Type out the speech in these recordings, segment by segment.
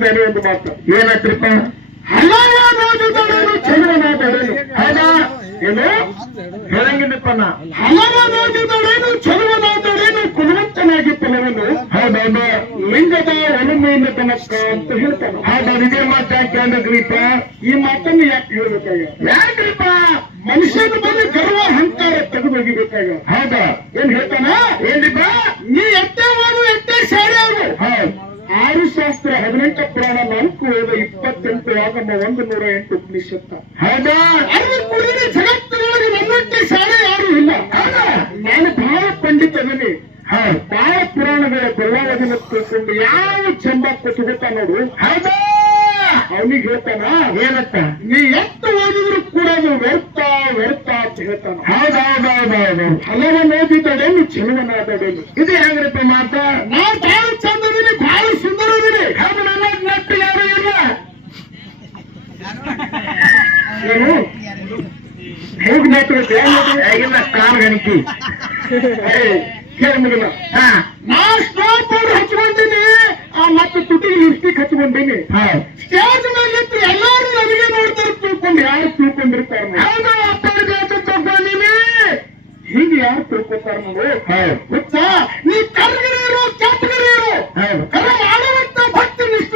ಬೇರೆ ಒಂದು ಮಾತು. ಏನತ್ರಿಪ್ಪ ಹಲವಾರು ತಡೆದು ಹೌದಾ ಏನು? ಹೇಳಂಗಿಲ್ಲಪ್ಪ ನಾ ಹಲವಾರು ತಡೆದು ಕುಲವಂತನಾಗಿ ಫಲವನ್ನು ಹೌದೌದು. ಲಿಂಗದ ಒಲಮೆಯಿಂದ ತನಕ ಅಂತ ಹೇಳ್ತಾನೆ. ಹೌದೌದು ಇದೇ ಮಾತು ಯಾಕೆ ಅಂದ್ರೀಪ ಈ ಮಾತನ್ನು ಯಾಕೆ ಹೇಳ್ಬೇಕಾಗ? ಯಾಕ್ರೀಪ ಮನುಷ್ಯನ ಬಗ್ಗೆ ಗರ್ವ ಅಹಂಕಾರ ತೆಗೆದು ಒಗಿಬೇಕಾಗ ಹೌದಾ. ಏನ್ ಹೇಳ್ತಾನ? ಏನ್ರಿಪ್ಪ ನೀ ಎಷ್ಟೇ ಮಾಡು ಎಷ್ಟೇ ಶಾಲೆ ಆಗು ಹೌದು ಆರು ಶಾಸ್ತ್ರ ಹದಿನೆಂಟು ಪುರಾಣ ನಾಲ್ಕು ವೇದ ಇಪ್ಪತ್ತೆಂಟು ಆಗಮ ಒಂದು ನೂರ ಉಪನಿಷತ್ತ ಹೌದಾ? ಅದ್ರ ಕುಡಿದ ಜಗತ್ತಿನೊಳಗೆ ನನ್ನಂತೆ ಶಾಲೆ ಯಾರು ಇಲ್ಲ. ಹೌದಾ? ನಾನು ಬಹಳ ಪಂಡಿತ ಹೌದು. ಬಹಳ ಪುರಾಣಗಳ ಬೆಳ್ಳವದಿನ ತಿಳ್ಕೊಂಡು ಯಾವ ಚಂದ ಕೊಟ್ಟ ನೋಡು. ಹೌದಾ? ಅವನಿಗೆ ಹೇಳ್ತಾನ ಏನತ್ತ ನೀ ಎಷ್ಟು ಓದಿದ್ರು ಕೂಡ ಅದು ವ್ಯರ್ಥ ವ್ಯರ್ಥ ಅಂತ ಹೇಳ್ತಾನ. ಹೌದೌದೌದೌದು ಹಲವ ಓದಿದ್ದಾಡೇನು ಚೆಲುವನಾದಡೇನು ಇದು ಹೆಂಗ್ರಿಪ್ಪ ಮಾತ ನಾ ಬಹಳ ಚಂದದಿನಿ ಬಹಳ ಸುಂದರದಿನಿ ಹೌದು ನನ್ನ ನೆಟ್ಟು ಯಾರು ಇಲ್ಲ. ಏನು? ಹೋಗಿ ಮಾತಾಡ್ತೆ ಹೇಗಿಲ್ಲ ಕಾರ್ ಗಣಿಕಿ. ಕೇಳಿ ಮಗನ ಹಾ. ನಾ ಸ್ಟಾಪ್ ಪೌಡರ್ ಹಚ್ಕೊಂಡೀನಿ. ಆ ಮತ್ತೆ ತುಟಿಗೆ ಲಿಪ್ಸ್ಟಿಕ್ ಹಚ್ಕೊಂಡೀನಿ. ಸ್ಟೇಜ್ ಮೇಲೆ ಇತ್ತು ಎಲ್ಲಾರು ನನಗೆ ನೋಡ್ತಾರೆ ತಿಳ್ಕೊಂಡು ಯಾರು ತಿಳ್ಕೊಂಡಿರ್ತಾರ ಹೌದು ಅಪ್ಪನ ಜೊತೆ ತಗೊಂಡಿನಿ. ಹೀಗೆ ಯಾರು ತಿಳ್ಕೊತಾರ ನೋಡು. ಗೊತ್ತಾ? ನೀ ಕರ್ಗರಿರು ಕೆಟ್ಟಗರಿರು ಹೌದು. ಕರ ಮಾಡುವಂತ ಭಕ್ತಿ ಯಾಕಂದ್ರೆ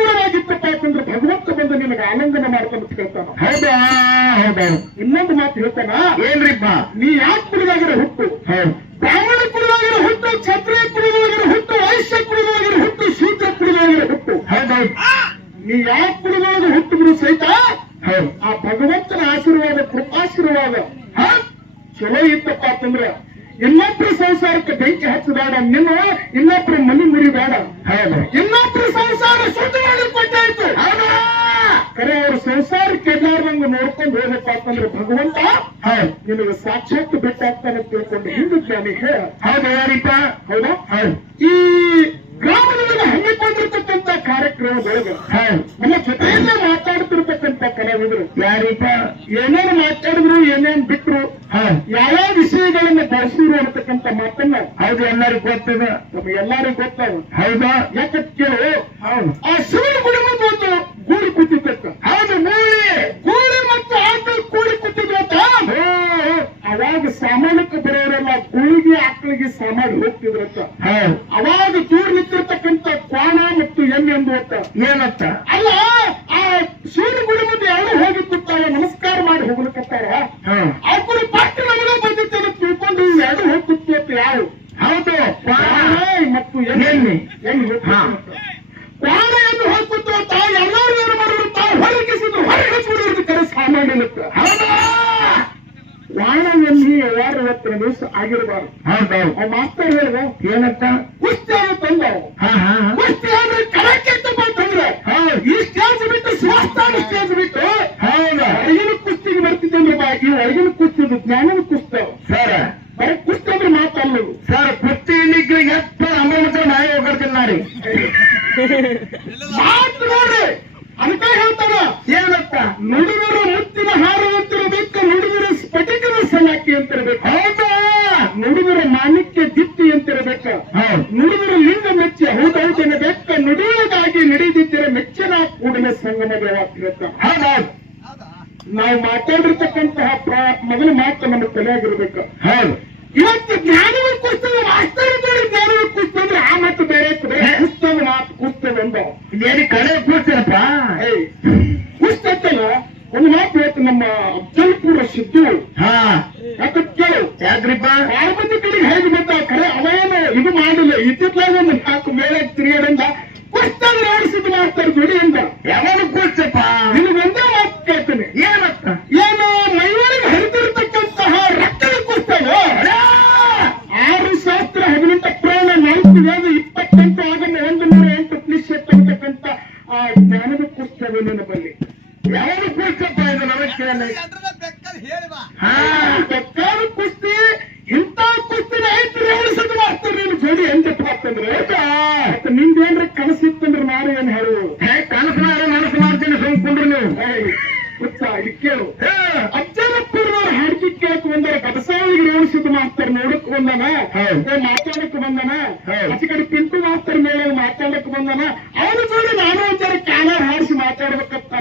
ನಿಮಗೆ ನಿನಗೆ ಆನಂದನ ಮಾಡ್ಕೊಂಡು ಕೇಳ್ತಾನ? ಹೌದಾ ಹೌದಾ ಇನ್ನೊಂದು ಮಾತು ಹೇಳ್ತಾನ? ಏನ್ರಿಪ್ಪ ನೀ ಯಾಕೆ ಕುಡಿದಾಗಿರೋ ಹುಟ್ಟು? ಬ್ರಾಹ್ಮಣ ಕುಡಿದಾಗಿರೋ ಹುಟ್ಟು ಕ್ಷತ್ರಿಯ ಕುಡಿದಾಗಿರೋ ಹುಟ್ಟು ವೈಶ್ಯ ಕುಡಿದಾಗಿರೋ ಹುಟ್ಟು ಶೂದ್ರ ಕುಡಿದಾಗಿರೋ ಹುಟ್ಟು. ಹೌದೌದು ನೀ ಯಾಕೆ ಕುಡಿದಾಗ ಹುಟ್ಟಿದ್ರು ಸಹಿತ ಆ ಭಗವಂತನ ಆಶೀರ್ವಾದ ಕೃಪಾಶೀರ್ವಾದ. ಹ? ಚಲೋ ಇತ್ತಪ್ಪ ಅಂತಂದ್ರೆ ಇನ್ನೊಬ್ರ ಸಂಸಾರಕ್ಕೆ ಬೆಂಕಿ ಹಚ್ಚಬೇಡ ನಿನ್ನ ಇನ್ನೊಬ್ರ ಮನಿ ಮುರಿಬೇಡ. ಹೌದು ಇನ್ನೊಬ್ರ ಸಂಸಾರ ಶುದ್ಧ ಮಾಡಿ ಕೊಟ್ಟಾಯ್ತು ಹೌದಾ ಕರೆ ಅವ್ರ ಸಂಸಾರಕ್ಕೆ ಎಲ್ಲಾರಂಗ ನೋಡ್ಕೊಂಡು ಹೋಗಪ್ಪ ಅಂತಂದ್ರೆ ಭಗವಂತ ಹೌದು ಸಾಕ್ಷಾತ್ ಬೆಟ್ಟಾಗ್ತಾನೆ ತಿಳ್ಕೊಂಡು ಹಿಂದೂ ಜ್ಞಾನಿ ಹೇಳ ಹೌದು ಯಾರಿಪ್ಪ ಹೌದಾ? ಈ ಗ್ರಾಮದೊಳಗೆ ಹಮ್ಮಿಕೊಂಡಿರ್ತಕ್ಕಂತ ಕಾರ್ಯಕ್ರಮದೊಳಗೆ ನಮ್ಮ ಜೊತೆಯಲ್ಲೇ ಮಾತಾಡ್ತಿರ್ತಕ್ಕಂತ ಕಲಾವಿದರು. ಯಾರಿಪ್ಪ ಏನೇನು ಮಾತಾಡಿದ್ರು ಏನೇನ್ ಬಿಟ್ರು ಯಾವ ವಿಷಯಗಳನ್ನ ಬಳಸಿದ್ರು ಅನ್ನತಕ್ಕಂತ ಮಾತನ್ನ ಹೌದು ಎಲ್ಲರಿಗೂ ಗೊತ್ತದ. ನಮಗೆಲ್ಲರಿಗೂ ಗೊತ್ತಾವ ಹೌದಾ? ಯಾಕೆ ಕೇಳು ಹೌದು. ಆ ಶಿವನ ಕುಟುಂಬದ ಒಂದು ಗೂಡಿ ಕೂತಿದ್ದಕ್ಕ ಹೌದು ಮೂಲಿ ಗೂಳಿ ಮತ್ತು ಆಕಳು ಕೂಡಿ ಕೂತಿದ್ರತ್ತ ಅವಾಗ ಸಾಮಾನ್ಯಕ್ಕೆ ಬರೋರೆಲ್ಲ ಗೂಳಿಗೆ ಆಕಳಿಗೆ ಸಾಮಾನು ಹೋಗ್ತಿದ್ರಂತ ಅವಾಗ ದೂರ ನಿಂತಿರ್ತಕ್ಕಂಥ ಕ್ವಾಣ ಮತ್ತು ಎಮ್ಮೆ ಎಂಬುವಂತ ಏನಂತ ಅಲ್ಲ ಆ ಸೂರ್ಯ ಗುಡಿ ಮುಂದೆ ಯಾರು ಹೋಗಿ ನಮಸ್ಕಾರ ಮಾಡಿ ಹೋಗ್ಲಿಕ್ಕತ್ತಾರ ಅವ್ರು ಪಟ್ಟು ನಮಗೆ ಬಂದಿತ್ತು ಅಂತ ತಿಳ್ಕೊಂಡು ಯಾರು ಎರಡು ಹೋಗಿ ಕೂತು ಅಂತ ಯಾರು? ಹೌದು. ಕ್ವಾಣ ಮತ್ತು ಎಣ್ಣೆ. ಎಣ್ಣೆ. ಕ್ವಾಣ ಎಂದು ಹೋಗಿ ಕೂತು ಅಂತ ಎಲ್ಲರೂ ಏನು ಮಾಡಿದ್ರು? ತಾವು ಹೊರಗಿಸಿದ್ರು ಹೊರಗೆ ಹಚ್ಬಿಡಿದ್ರು ಕರೆ ಸಾಮಾನ್ಯ ಹೌದಾ. ಕ್ವಾಣ ಯಾರು ಇವತ್ತಿನ ದಿವಸ ಆಗಿರಬಾರ್ದು. ಆ ಮಾಸ್ತರ್ ಹೇಳಿದ್ರು ಏನಂತ? ಕುಸ್ತಿ ಆದ್ರೆ ಹಾ. ಕುಸ್ತಿ ಆದ್ರೆ ಕಡಕ್ಕೆ ಅಂತಂದ್ರೆ ಹೌದು. ಈ ಸ್ಟೇಜ್ ಬಿಟ್ಟು ಸ್ವಾಸ್ಥಾನ ಸ್ಟೇಜ್ ಬಿಟ್ಟು ಹೌದು. ಹೊರಗಿನ ಕುಸ್ತಿಗೆ ಬರ್ತಿದ್ದಂದ್ರೆ ಈ ಹೊರಗಿನ ಕುಸ್ತಿ ಜ್ಞಾನದ ಕುಸ್ತ. ಸರ್. ಬರೀ ಕುಸ್ತಿ ಅಂದ್ರೆ ಮಾತಲ್ಲ ಸರ್ ಕುಸ್ತಿ ಇಲ್ಲಿಗೆ ಎತ್ತ ಅಮೌಂಟ್ ನಾಯಿ ಹೋಗ್ತೀನಿ ನಾಡಿ. ಮಾತು ನೋಡ್ರಿ. ಅಂತ ಹೇಳ್ತಾನ. ಏನಂತ? ನುಡಿದರು ಮುತ್ತಿನ ಹಾರವಂತಿರಬೇಕು ಕೂಡಲೇ ಸಂಗಮದ ಹಾಗಾಗಿ ನಾವು ಮಾತಾಡಿರ್ತಕ್ಕಂತಹ ಮೊದಲ ಮಾತು ನಮ್ಮ ತಲೆಯಾಗಿರ್ಬೇಕು. ಹೌದು. ಇವತ್ತು ಜ್ಞಾನವ ಕುಸ್ತದ ವಾಸ್ತವದಲ್ಲಿ ಜ್ಞಾನವ ಕುಸ್ತಂದ್ರೆ ಆ ಮಾತು ಬೇರೆ ಕುಸ್ತದ ಮಾತು ಕುಸ್ತದ ಅಂದ ಏನು ಕಡೆ ಕೂಡ್ತೇನಪ್ಪ ಕೂಸ್ತಲ್ಲ ಒಂದು ಮಾತು ಇವತ್ತು ನಮ್ಮ ಅಫ್ಜಲ್ಪುರ ಸಿದ್ದು. ಹಾ. ಯಾಕ್ರಿಪ್ಪ? ಪಾರ್ವತಿ ಕಡೆಗೆ ಹೇಗೆ ಬಂದ ಖರೆ ಅವೇನು ಇದು ಮಾಡಿಲ್ಲ ಇತ್ತಿತ್ಲಾಗ ಒಂದು ನಾಲ್ಕು ಮೇಲೆ ತಿರುಗಾಡಂದ ಕುಸ್ತಂದ್ರೆ ಯಾರು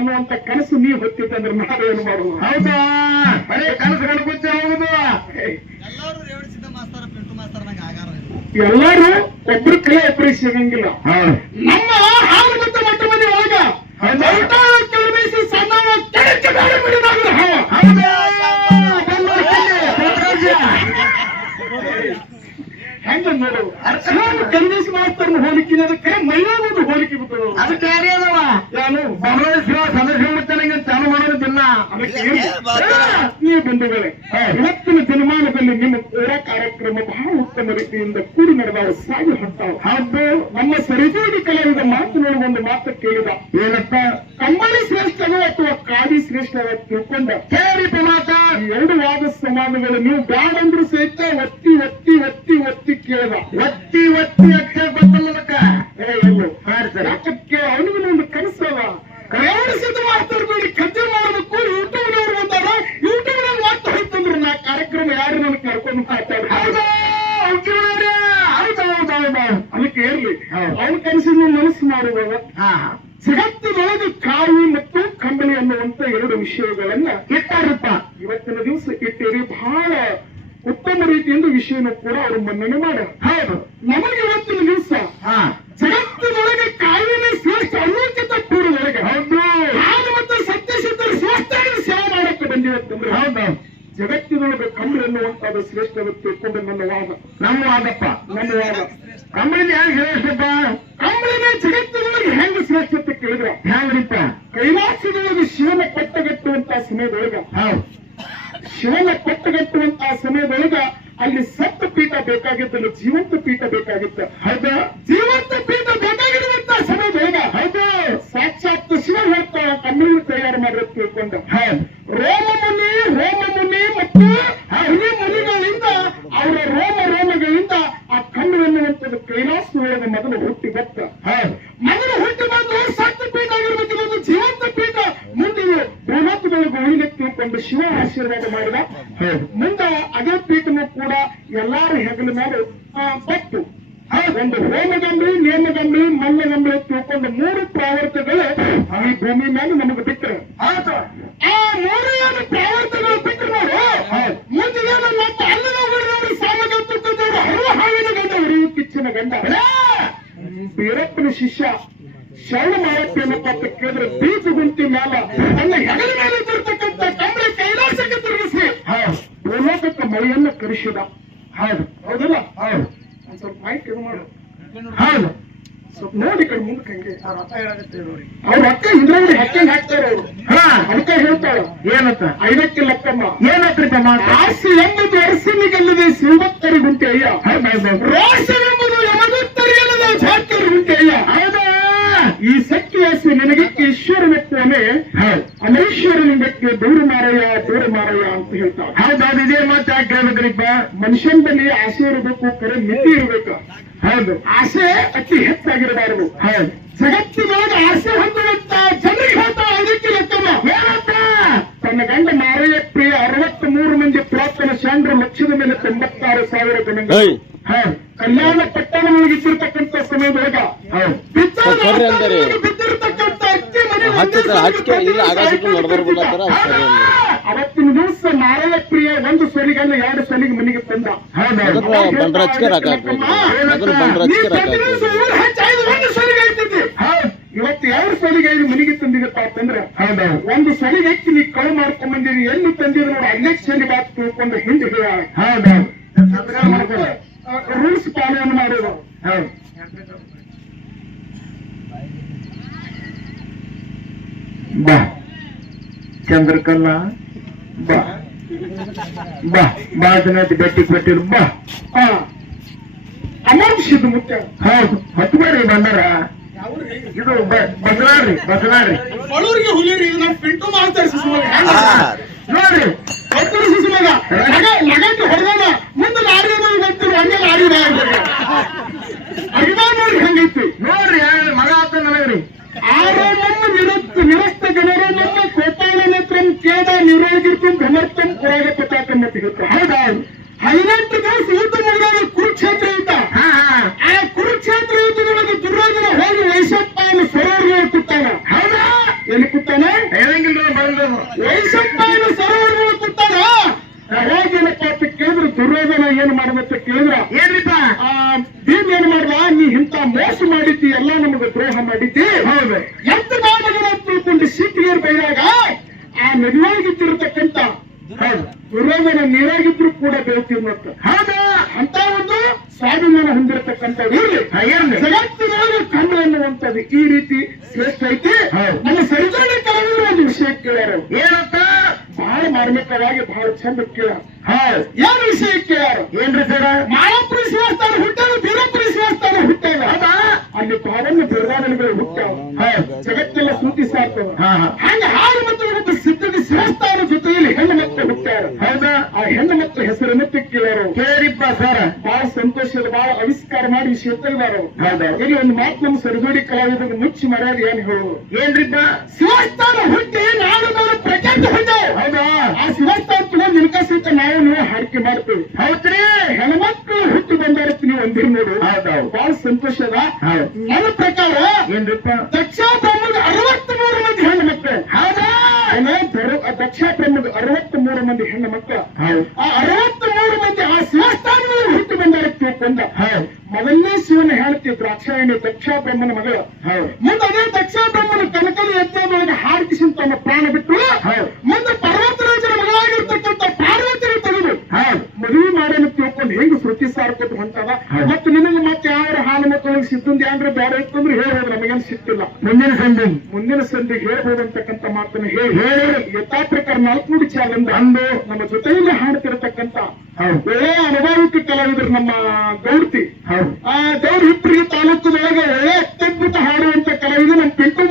ಅನ್ನುವಂತ ಕನಸು ನೀ ಹೊತ್ತಿತ್ತಂದ್ರೆ ನಾವೇನು ಮಾಡುವ ಹೌದಾ? ಬರೀ ಕನಸು ಹೋಗುದು. ಎಲ್ಲರೂ ಒಬ್ರು ಕಲೆ ಒಬ್ರಿಗೆ ಸಿಗಂಗಿಲ್ಲ. ಹೌದು ನಮ್ಮ ಹಾಲು ಮತ್ತು ಮೊಟ್ಟ ಮನೆ ಒಳಗ. ಸಣ್ಣ ಹೌದು ಹೌದಾ. ಹೆಂಗ ನೋಡು ಅರ್ಚನಾನು ಕಲ್ಮೇಸಿ ಮಾಸ್ತರ್ನ ಹೋಲಿಕೆ ಅದಕ್ಕೆ ಮೈಯಾಗ ಒಂದು ಹೋಲಿಕೆ ಬಿಟ್ಟು ಅದಕ್ಕೆ ಯಾರೇ ಅದಾವ? ಯಾನು ಬೆಂಗಳೂರು ಸದಸ್ಯ ಬಿಡ್ತಾನೆ ಚಾಲು ಮಾಡೋದು ದಿನ ಅದಕ್ಕೆ ಏನು? ಆ, ನೀವು ಬಂಧುಗಳೇ ಇವತ್ತಿನ ದಿನಮಾನದಲ್ಲಿ ನಿಮ್ಮ ಪೂರ ಕಾರ್ಯಕ್ರಮ ಬಹಳ ಉತ್ತಮ ರೀತಿಯಿಂದ ಕೂಡಿ ನಡೆದಾವ ಸಾಗಿ ಹೊಂಟಾವ ಹೌದು ನಮ್ಮ ಸರಿಜೋಡಿ ಕಲಾವಿದ ಮಾತನಾಡುವ ಒಂದು ಮಾತು ಕೇಳಿದ. ಏನಪ್ಪ? ಕಂಬಳಿ ಶ್ರೇಷ್ಠವೋ ಅಥವಾ ಕಾಡಿ ಶ್ರೇಷ್ಠವೋ ತಿಳ್ಕೊಂಡ. ಕೇಳಿಪ ಪ್ರಮಾತ ಎರಡು ವಾದ ಸಮಾನಗಳು ನೀವು ಬ್ಯಾಡಂದ್ರು ಸಹಿತ ಒತ್ತಿ ಒತ್ತಿ ಒತ್ತಿ ಒತ್ತಿ ಒತ್ತಿ ಅಕ್ಷರ ಗೊತ್ತಿಲ್ಲ ಅದಕ್ಕ ಏ, ಎಲ್ಲೋ ಹಾರಿ ಸರ್. ಯಾಕಕ್ಕೆ ಅವನಿಗೂ ಒಂದು ಕನಸವ. ಕರಾವಳಿ ಸಿದ್ಧ ಮಾತಾಡ್ಬೇಡಿ ಕದ್ದೆ ಮಾಡೋದಕ್ಕೂ ಯೂಟ್ಯೂಬ್ ನವರು ಬಂದಾರ. ಯೂಟ್ಯೂಬ್ನಲ್ಲಿ ಮಾತು ಹೋಯ್ತಂದ್ರ ನಾ ಕಾರ್ಯಕ್ರಮ ಯಾರು ನನಗೆ ಕರ್ಕೊಂಡು ಮಾತಾಡ ಹೌದಾ? ಅದಕ್ಕೆ ಇರ್ಲಿ. ಅವನ ಕನಸಿನ ಮನಸ್ಸು ಮಾಡುವಾಗ ಜಗತ್ತಿನೊಳಗೆ ಕಾಯಿ ಮತ್ತು ಕಂಬಳಿ ಅನ್ನುವಂತ ಎರಡು ವಿಷಯಗಳನ್ನ ಇಟ್ಟಾರಪ್ಪ. ಇವತ್ತಿನ ದಿವಸ ಇಟ್ಟಿರಿ ಬಹಳ ಉತ್ತಮ ರೀತಿಯಿಂದ ವಿಷಯವನ್ನು ಕೂಡ ಅವರು ಮನ್ನಣೆ ಮಾಡ್ಯಾರ ಹೌದು. ನಮಗೆ ಇವತ್ತಿನ ದಿವಸ ಹಾ. ಜಗತ್ತಿನೊಳಗೆ ಕಾಯಿಲೆ ಶ್ರೇಷ್ಠ ಅಲೋಚಿತ ಪೂರ್ವದೊಳಗೆ ಹೌದು. ಹಾಲು ಮತ್ತು ಸತ್ಯಸಿದ್ಧರು ಶ್ರೇಷ್ಠ ಸೇವೆ ಮಾಡಕ್ಕೆ ಬಂದಿವತ್ತಂದ್ರೆ ಹೌದು. ಜಗತ್ತಿನೊಳಗೆ ಕಂಬಳಿ ಅನ್ನುವಂಥದ್ದು ಶ್ರೇಷ್ಠ ತಿಳ್ಕೊಂಡು ನನ್ನ ವಾದ. ನಮ್ಮ ವಾದಪ್ಪ. ನನ್ನ ವಾದ. ಕಂಬಳಿದ ಹೆಂಗ್ ಶ್ರೇಷ್ಠಪ್ಪ ಕಂಬಳಿನೇ ಜಗತ್ತಿನೊಳಗೆ ಹೆಂಗ ಶ್ರೇಷ್ಠತೆ ಕೇಳಿದ್ರ? ಹೆಂಗ್ರಿಪ್ಪ ಕೈಲಾಸದೊಳಗೆ ಶಿವನ ಕಟ್ಟಗಟ್ಟುವಂತಹ ಸಮಯದೊಳಗ ಹೌದು. ಶಿವನ ಕೊಟ್ಟಗಟ್ಟುವಂತಹ ಸಮಯದೊಳಗ ಅಲ್ಲಿ ಸತ್ತ ಪೀಠ ಬೇಕಾಗಿತ್ತು ಜೀವಂತ ಪೀಠ ಬೇಕಾಗಿತ್ತು. ಹೌದಾ? ಜೀವಂತ ಪೀಠ ಬೇಕಾಗಿರುವಂತ ಸಮಯದೊಳಗ ಹೌದು ಸಾಕ್ಷಾತ್ ಶಿವ ಹೇಳ್ತಾ ಕಂಬಳಿ ತಯಾರು ಮಾಡಿರೋದು ತಿಳ್ಕೊಂಡ ಹೌದು ರೋಮ ಮುನಿ ರೋಮ ಮುನಿ ಮತ್ತು ಹುಲಿ ಮುನಿಗಳಿಂದ ಅವರ ರೋಮ ರೋಮಗಳಿಂದ ಆ ಕಣ್ಣು ಎನ್ನುವಂಥದ್ದು ಕೈಲಾಸದೊಳಗೆ ಮೊದಲು ಹುಟ್ಟಿ ಬತ್ತ ಹೌದು ಮೊದಲು ಹುಟ್ಟಿ ಬಂದು ಸತ್ತ ಪೀಠ ಆಗಿರ್ಬೇಕಿರೋದು ಜೀವಂತ ಪೀಠ ಮುಂದೆ ಭೂಲೋಕದೊಳಗೆ ಉಳಿಗೆ ತಿಳ್ಕೊಂಡು ಶಿವ ಆಶೀರ್ವಾದ ಮಾಡಿದ ಹೌದು ಮುಂದೆ ಅದೇ ಪೀಠನು ಕೂಡ ಎಲ್ಲಾರು ಹೆಗಲ ಮೇಲೆ ಹೌದು, ಒಂದು ಹೋಮಗಂಬಳಿ ನೇಮಗಂಬಳಿ ಮಲ್ಲಗಂಬಳಿ ತಿಳ್ಕೊಂಡು ಮೂರು ಪ್ರಾವರ್ತಗಳು ಈ ಭೂಮಿ ಮೇಲೆ ನಮಗೆ ಬಿಟ್ಟರೆ. ಆ ಮೂರು ಏನು ಪ್ರಾವರ್ತಗಳು ಬಿಟ್ಟರು ನಾವು ಮುಂದೆ ನಮ್ಮ ಅಲ್ಲದ ಊರಿನವರು ಸಾಮಗ ತುಕ್ಕದವರು ಹರುವ ಹಾವಿನ ಗಂಡ ಉರಿಯು ಕಿಚ್ಚಿನ ಗಂಡ. ಬೀರಪ್ಪನ ಶಿಷ್ಯ ಶರಣ ಮಾಡಕ್ಕೆ ಅಂತ ಕೇಳಿದ್ರೆ ಬೀಜ ಗುಂಟಿ ಮೇಲೆ ಅಲ್ಲ ಹೆಗಲ ಮೇಲೆ ಇದ್ದಿರ್ತಕ್ಕಂಥ ಕಂಬಳಿ ಕೈಲಾಸಕ್ಕೆ ತಿರುಗಿಸಿ ಹೌದು ಮಳೆಯನ್ನ ಕರೆಸಿದ. ಹೌದು. ಹೌದಲ್ಲ? ಹೌದು. ಒಂದ್ ಸ್ವಲ್ಪ ಮೈಕ್ ಇದು ಮಾಡು. ಹೌದು. ಸ್ವಲ್ಪ ನೋಡಿ ಕಡೆ ಮುಂದಕ್ಕೆ ಹಂಗೆ ಅವ್ರ ಅಕ್ಕ ಇದ್ರಲ್ಲಿ ಹಕ್ಕಂಗ್ ಹಾಕ್ತಾರ ಅವರು ಹಾ. ಅದಕ್ಕೆ ಹೇಳ್ತಾಳ. ಏನತ್ತ ಐದಕ್ಕೆ ಲಕ್ಕಮ್ಮ. ಏನತ್ರಿಪ್ಪ ಮಾತ ಆಸೆ ಎಂಬುದು ಅರಸನಿಗಲ್ಲದೆ? ಗುಂಟೆ ಅಯ್ಯ. ಹೌದು ರೋಷವೆಂಬುದು ಮಾರಯ್ಯ ಅಂತ ಮತ್ತೆ ಯಾಕೆ ಕೇಳ್ಬೇಕ್ರಿಪ್ಪ ಮನುಷ್ಯನಲ್ಲಿ ಆಸೆ ಇರಬೇಕು, ಕರೆ ಮಿತಿ ಇರಬೇಕು. ಹೌದು, ಆಸೆ ಅತಿ ಹೆಚ್ಚಾಗಿರಬಾರದು. ಹೌದು. ಜಗತ್ತಿನೊಳಗೆ ಆಸೆ ಹೊಂದುವಂತ ಜನರಿಗೆ ಹೇಳ್ತಾ ಅದಕ್ಕೆ ಉತ್ತಮ. ತನ್ನ ಗಂಡ ಮಾರಯ್ಯ ಪ್ರಿಯ ಅರವತ್ತ್ ಮೂರು ಮಂದಿ ಪುರಾತನ ಶಾಂಡ್ರ ಲಕ್ಷದ ಮೇಲೆ ತೊಂಬತ್ತಾರು ಸಾವಿರ ಜನಗಳು ಹೌದು ಕಲ್ಯಾಣ ಪಟ್ಟಣದೊಳಗೆ ಇದ್ದಿರ್ತಕ್ಕಂಥ ಸಮಯದೊಳಗ ಹೌದು ಬಿದ್ದಾದ ಸರಿ ಅಂತಾರೆ. ಬಿದ್ದಿರ್ತಕ್ಕಂಥ ಅಕ್ಕಿ ಮನೆ ಹಚ್ಚಿದ್ರೆ ಹಚ್ಕೆ ಇಲ್ಲ ಆಗಾಸಿಟ್ಟು ನಡ್ಬರ್ಬಿಡ್ಲತ್ತಾರ ಸರಿ ಅಂದ್ರು. ಅವತ್ತಿನ ದಿವಸ ಮಾರಯ್ಯ ಪ್ರಿಯ ಒಂದು ಸಲಿಗಲ್ಲ ಎರಡು ಸಲಿಗೆ ಮನೆಗೆ ತಂದ ಹೌದು ಅದನ್ನ ಬಂಡ್ರ ಹಚ್ಕೆ ರಾಕ ಹಾಕ್ಬೇಕು ಅದನ್ನ ಬಂಡ್ರ ಹಚ್ಕೆ ರಾಕ ಪ್ರತಿ ದಿವಸ ಹಾಕ್ಬೇಕು ಇವತ್ತು ಎರಡು ಸಲಿಗೆ ಐದು ಮನೆಗೆ ತಂದಿಗಪ್ಪ ಅಂತಂದ್ರೆ ಹೌದು. ಒಂದು ಸಲಿಗೆ ಹೆಚ್ಚಿ ನೀ ಕಳು ಮಾಡ್ಕೊಂಡ್ ಬಂದಿರಿ ಎಲ್ಲಿ ತಂದಿದ್ರು ನೋಡಿ ಅಲ್ಲೇ ಸಲಿ ಬಾತ್ ತಿಳ್ಕೊಂಡು ಹಿಂದೆ ರೂಲ್ಸ್ ಪಾಲನೆ ಮಾಡೋದು ಹೌದು. ಬಾ. ಚಂದ್ರಕಲ್ಲ ಬಾ. ಬಾ ಬಾ ಬೆಟ್ಟಿ ಭೇಟಿ ಕೊಟ್ಟಿರು ಬಾ. ಹಾ. ಅಮರ್ಷಿದ್ ಮುಖ್ಯ. ಹೌದು ಹತ್ತು ಬೇರೆ ಬಂದಾರ. ಇದು ಬಸಲಾರಿ ಬಸಲಾರಿ ಬಡವರಿಗೆ ಹುಲಿರಿ ಇದು ನಮ್ಮ ಪಿಂಟು ಮಾಡ್ತಾರೆ ನೋಡ್ರಿ. ಶಿಶುಮಗ. ಲಗ ಲಗಟ್ಟು ಹೊಡೆದಾನ ಮುಂದೆ ಲಾರಿ ಗೊತ್ತಿರು ಹಂಗೆ ಲಾರಿ ಸಿಗುತ್ತೆ. ಹೌದಾ. ಹೈಲೈಟ್ ಕೆಲಸ ಯುದ್ಧ ಮುಗಿದಾಗ ಕುರುಕ್ಷೇತ್ರ ಯುದ್ಧ ಆ ಕುರುಕ್ಷೇತ್ರ ಯುದ್ಧದೊಳಗೆ ದುರ್ಯೋಧನ ಹೋಗಿ ವೈಶಪ್ಪನ ಸರೋವರ ಕೂತಾನ ಹೌದಾ? ಎಲ್ಲಿ ಕೂತಾನ ಹೇಳಂಗಿಲ್ಲ ಬಂದದು ಸರೋವರ ಕೂತಾನ ಏನಪ್ಪ ಅಂತ ಕೇಳಿದ್ರು ದುರ್ಯೋಧನ ಏನ್ ಮಾಡ್ಬೇಕು ಕೇಳಿದ್ರ. ಏನ್ರಿಪ್ಪ? ಭೀಮ್ ಏನ್ ಮಾಡ್ದ? ನೀ ಇಂತ ಮೋಸ ಮಾಡಿದ್ದಿ ಎಲ್ಲ ನಮಗೆ ದ್ರೋಹ ಮಾಡಿದ್ದಿ. ಹೌದು. ಎಂತ ಬಾಲಗಳನ್ನ ತಿಳ್ಕೊಂಡು ಸಿಟ್ಟಿಗೆ ಬೈದಾಗ ಆ ನದಿಯೊಳಗಿದ್ದಿರತಕ್ಕಂತ ದುರ್ಯೋಧನ ನೀರಾಗಿದ್ರು ಕೂಡ ಬೆಳ್ತಿರ್ನತ್ತ ಹೌದಾ. ಅಂತ ಒಂದು ಸ್ವಾಭಿಮಾನ ಹೊಂದಿರತಕ್ಕಂಥ. ಜಗತ್ತಿನೊಳಗೆ ಕಣ್ಣು ಅನ್ನುವಂಥದ್ದು ಈ ರೀತಿ ಶ್ರೇಷ್ಠ ಐತಿ. ನಮ್ಮ ಸರಿದಾರಿ ಕಲಾವಿದರು ಒಂದು ವಿಷಯ ಕೇಳ್ಯಾರ. ಏನಂತ? ಬಹಳ ಮಾರ್ಮಿಕವಾಗಿ ಬಹಳ ಚಂದ ಕೇಳ ಏನು ವಿಷಯ ಕೇಳ್ಯಾರ. ಏನ್ರಿ ಸರ? ಮಾಯಾಪುರಿ ಶಿವಸ್ಥಾನ ಹುಟ್ಟಾಗ ಬೀರಪುರಿ ಶಿವಸ್ಥಾನ ಹುಟ್ಟಾಗ ಅಲ್ಲಿ ಪಾವನ ಬಿರ್ದಾವಣೆಗಳು ಹುಟ್ಟಾವ ಹೌದು ಜಗತ್ತೆಲ್ಲ ಸೂಟಿ ಸಾಕ್ತವ ಹಾ ಹಾ ಹಂಗ ಹಾಡು ಮತ್ತು ಒಬ್ಬ ಸಿದ್ಧದ ಶಿವಸ್ಥಾನ ಜೊತೆಯಲ್ಲಿ ಹೆಣ್ಣು ಮಕ್ಕಳು ಹುಟ್ಟಾರ ಹೌದಾ ಆ ಹೆಣ್ಣು ಮಕ್ಕಳ ಹೆಸರನ್ನು ತಿಕ್ಕಿಲ್ಲರು ಕೇಳಿಬ್ಬ ಸರ್. ಸರ ಬಹಳ ಸಂತೋಷದ ಬಹಳ ಆವಿಷ್ಕಾರ ಮಾಡಿ ವಿಷಯ ತೆಗೆದಾರ. ಹೌದಾ. ಇಲ್ಲಿ ಒಂದು ಮಾತು ನಮ್ಮ ಸರಿದೋಡಿ ಕಲಾವಿದರಿಗೆ ಮುಚ್ಚಿ ಮರ್ಯಾದೆ ಏನ್ ಹೇಳುವುದು ಏನ್ರಿಪ್ಪ? ಶಿವಸ್ಥಾನ ಹುಟ್ಟಿ ನಾಡು ಮೇಲೆ ಪ್ರಚಂಡ ಹೊಂದೆ ಹೌದಾ? ಆ ಶಿವಸ್ಥಾನ ತಗೊಂಡು ಸಹಿತ ನಾವು ನೀವು ಹಾಡಿಕೆ ಮಾಡ್ತೀವಿ. ಹೌದ್ರಿ? ಹೆಣ್ಮಕ್ಳು ಹುಟ್ಟು ಬಂದಿರುತ್ತೆ ನೀವು ಒಂದಿರ ನೋಡು. ಹೌದೌದು ಬಹಳ ಸಂತೋಷದ. ಹೌದು. ನನ್ನ ಪ್ರಕಾರ ಏನ್ರಿಪ್ಪ? ದಕ್ಷ ಬ್ರಹ್ಮದ ಅರವತ್ತ್ ಮೂರು ಮಂದಿ ಹೆಣ್ಣು ಮಕ್ಕಳು. ಹೌದಾ ಏನೋ ಧರು- ಆ ದಕ್ಷ ಬ್ರಹ್ಮದ ಅರವತ್ತ್ ಮೂರು ಮಂದಿ ಹೆಣ್ಣು ಮಕ್ಕಳು. ಆ ಅರವತ್ತ್ ಮೂರು ಮಂದಿ ಆ ಶಿವಸ್ಥಾನದಲ್ಲಿ ಹುಟ್ಟು ಬಂದಾರ ತಿಳ್ಕೊಂಡ. ಮೊದಲನೇ ಶಿವನ ಹೇಳ್ತಿ ದ್ರಾಕ್ಷಾಯಣಿ ದಕ್ಷಾ ಬ್ರಹ್ಮನ ಮಗಳು ಮುಂದೆ ಅದೇ ದಕ್ಷಾ ಬ್ರಹ್ಮನ ಕನಕಲಿ ಯಜ್ಞದೊಳಗೆ ಹಾರಿಸಿ ತಮ್ಮ ಪ್ರಾಣ ಬಿಟ್ಟು. ಮುಂದೆ ಪರ್ವತರಾಜನ ಮಗಳಾಗಿರ್ತಕ್ಕಂಥ ಪಾರ್ವತಿನ ತೆಗೆದು ಮದುವೆ ಮಾಡಲು ತಿಳ್ಕೊಂಡು ಹೆಂಗ್ ಶ್ರುತಿ ಸಾರ್ಕೊಟ್ಟು ಹೊಂಟದ? ಹೌದು. ಮತ್ತೆ ನಿನಗೆ ಮಕ್ಕಳಿಗೆ ಸಿದ್ಧಂದು ಏನ್ರ ಬೇಡ. ಇತ್ತಂದ್ರೆ ಹೇಳ್ಬೋದು ನಮಗೇನು ಸಿಕ್ತಿಲ್ಲ ಮುಂದಿನ ಸಂಧಿ. ಮುಂದಿನ ಸಂಧಿಗೆ ಹೇಳ್ಬೋದು ಅಂತಕ್ಕಂಥ ಮಾತನ್ನ ಹೇಳಿ. ಹೇಳಿ. ಯಥಾ ಪ್ರಕಾರ ನಾಲ್ಕು ಚಾಲಂದ ಅಂದು. ನಮ್ಮ ಜೊತೆಯಲ್ಲಿ ಹಾಡ್ತಿರತಕ್ಕಂಥ ಒಳ್ಳೆ ಒಳ್ಳೆಯ ಅನುಭವಿಕ ಕಲಾವಿದರು ನಮ್ಮ ಗೌಡ್ತಿ. ಆ ಗೌಡ್ ಹಿಪ್ಪರಿಗೆ ತಾಲೂಕಿನೊಳಗೆ ಒಳ್ಳೆ ಅತ್ಯದ್ಭುತ ಹಾಡುವಂತ ಕಲಾವಿದ ನಮ್ಮ ಪಿಂಟು